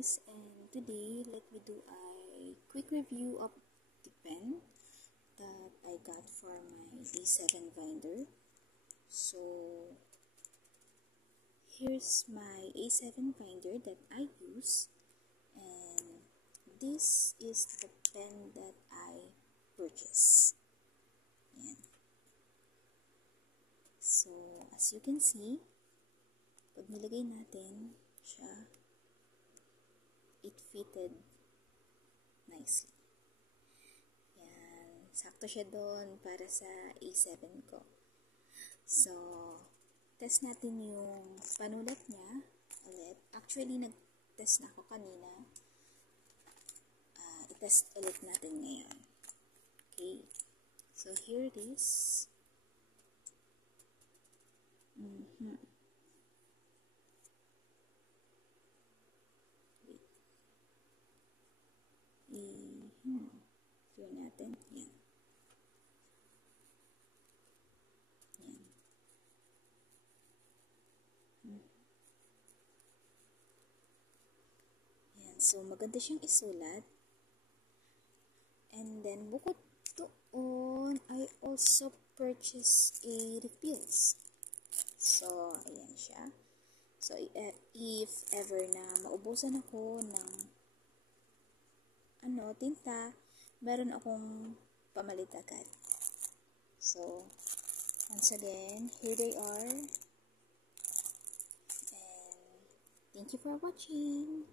guys, and today let me do a quick review of the pen that I got for my A7 binder. So here's my A7 binder that I use, and this is the pen that I purchased. Yan. So as you can see, pag nilagay natin siya, it fitted nicely. Yan. Sakto siya doon para sa A7 ko. So, test natin yung panulat niya ulit. Actually, nag-test na ako kanina. I-test ulit natin ngayon. Okay. So, here it is. Clear natin. Yan. Yan. Yan. So, maganda siyang isulat. And then, bukod doon, I also purchased a refills. So, ayan siya. So, if ever na maubusan ako ng tinta, meron akong pamalit agad. So, once again, here they are. And thank you for watching.